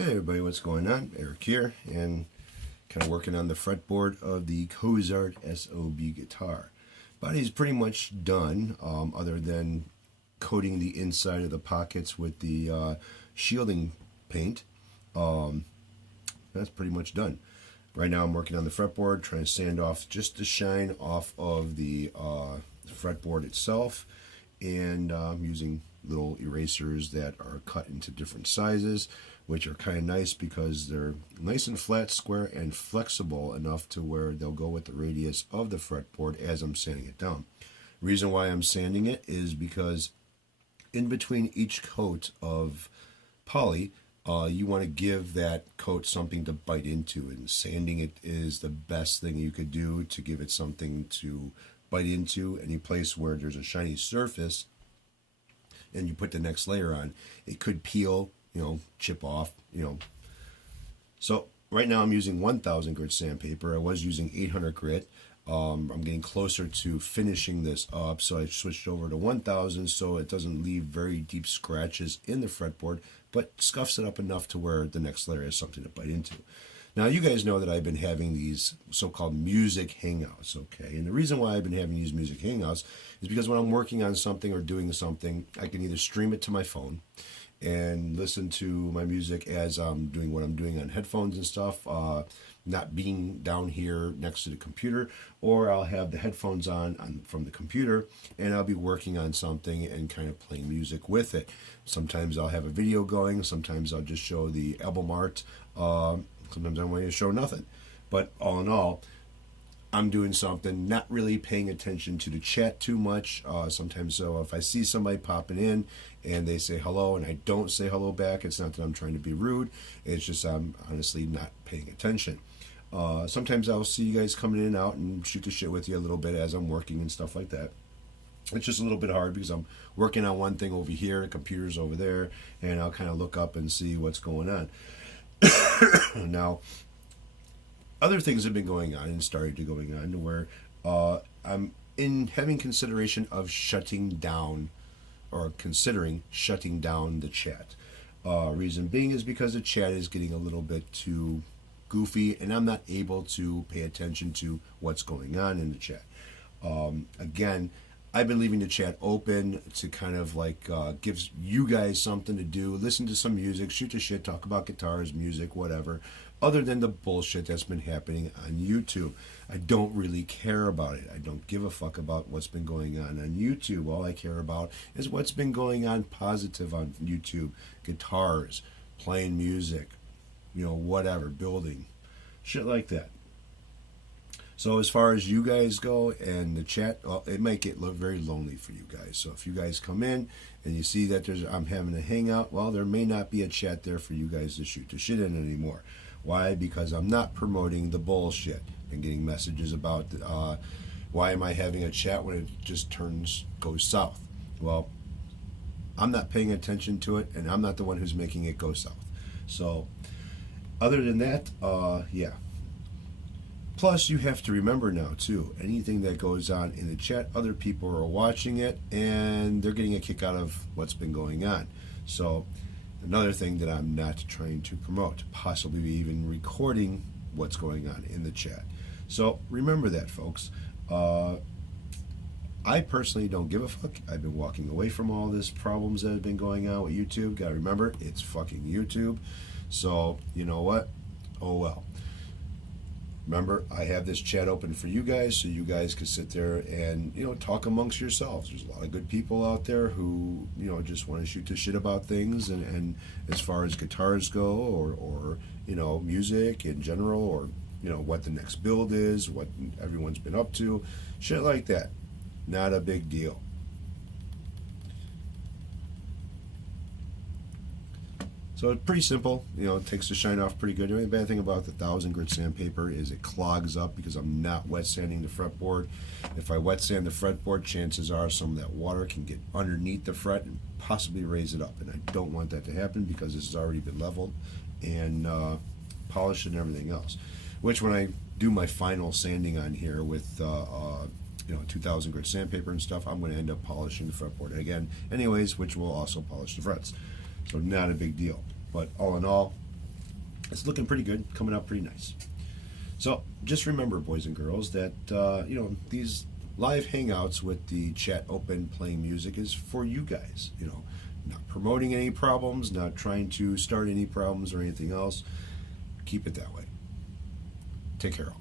Hey everybody, what's going on? Eric here, and kind of working on the fretboard of the Cozart SOB guitar. Body's pretty much done, other than coating the inside of the pockets with the shielding paint. That's pretty much done. Right now I'm working on the fretboard, trying to sand off just the shine off of the fretboard itself, and using little erasers that are cut into different sizes, which are kind of nice because they're nice and flat, square, and flexible enough to where they'll go with the radius of the fretboard as I'm sanding it down. Reason why I'm sanding it is because in between each coat of poly, you want to give that coat something to bite into, and sanding it is the best thing you could do to give it something to bite into. Any place where there's a shiny surface and you put the next layer on, it could peel, chip off, So right now I'm using 1000 grit sandpaper. I was using 800 grit. I'm getting closer to finishing this up, so I switched over to 1000 so it doesn't leave very deep scratches in the fretboard, but scuffs it up enough to where the next layer has something to bite into. Now, you guys know that I've been having these so-called music hangouts, okay? And the reason why I've been having these music hangouts is because when I'm working on something or doing something, I can either stream it to my phone and listen to my music as I'm doing what I'm doing on headphones and stuff, not being down here next to the computer, or I'll have the headphones on from the computer and I'll be working on something and kind of playing music with it. Sometimes I'll have a video going, sometimes I'll just show the album art, sometimes I'm going to show nothing. But all in all, I'm doing something, not really paying attention to the chat too much. Sometimes, so if I see somebody popping in and they say hello and I don't say hello back, it's not that I'm trying to be rude. It's just I'm honestly not paying attention. Sometimes I'll see you guys coming in and out and shoot the shit with you a little bit as I'm working and stuff like that. It's just a little bit hard because I'm working on one thing over here, the computer's over there, and I'll kind of look up and see what's going on. Now, other things have been going on and started to going on where I'm in having consideration of shutting down, or considering shutting down the chat. Reason being is because the chat is getting a little bit too goofy and I'm not able to pay attention to what's going on in the chat. Again, I've been leaving the chat open to kind of like gives you guys something to do, listen to some music, shoot the shit, talk about guitars, music, whatever, other than the bullshit that's been happening on YouTube. I don't really care about it. I don't give a fuck about what's been going on YouTube. All I care about is what's been going on positive on YouTube. Guitars, playing music, whatever, building, shit like that. So as far as you guys go and the chat, well, it might get very lonely for you guys. So if you guys come in and you see that I'm having a hangout, well, there may not be a chat there for you guys to shoot the shit in anymore. Why? Because I'm not promoting the bullshit and getting messages about why am I having a chat when it just goes south. Well, I'm not paying attention to it, and I'm not the one who's making it go south. So other than that, yeah. Plus, you have to remember now, too, anything that goes on in the chat, other people are watching it, and they're getting a kick out of what's been going on. So, another thing that I'm not trying to promote, possibly even recording what's going on in the chat. So, remember that, folks. I personally don't give a fuck. I've been walking away from all this problems that have been going on with YouTube. Gotta remember, it's fucking YouTube. So, you know what? Oh, well. Remember, I have this chat open for you guys, so you guys can sit there and, talk amongst yourselves. There's a lot of good people out there who, just want to shoot the shit about things, and as far as guitars go, or music in general, or, what the next build is, what everyone's been up to, shit like that. Not a big deal. So it's pretty simple, it takes the shine off pretty good. The only bad thing about the 1000 grit sandpaper is it clogs up because I'm not wet sanding the fretboard. If I wet sand the fretboard, chances are some of that water can get underneath the fret and possibly raise it up. And I don't want that to happen because this has already been leveled and polished and everything else. Which when I do my final sanding on here with 2000 grit sandpaper and stuff, I'm going to end up polishing the fretboard again anyways, which will also polish the frets. So not a big deal. But all in all, it's looking pretty good, coming out pretty nice. So just remember, boys and girls, that these live hangouts with the chat open playing music is for you guys. Not promoting any problems, not trying to start any problems or anything else. Keep it that way. Take care all.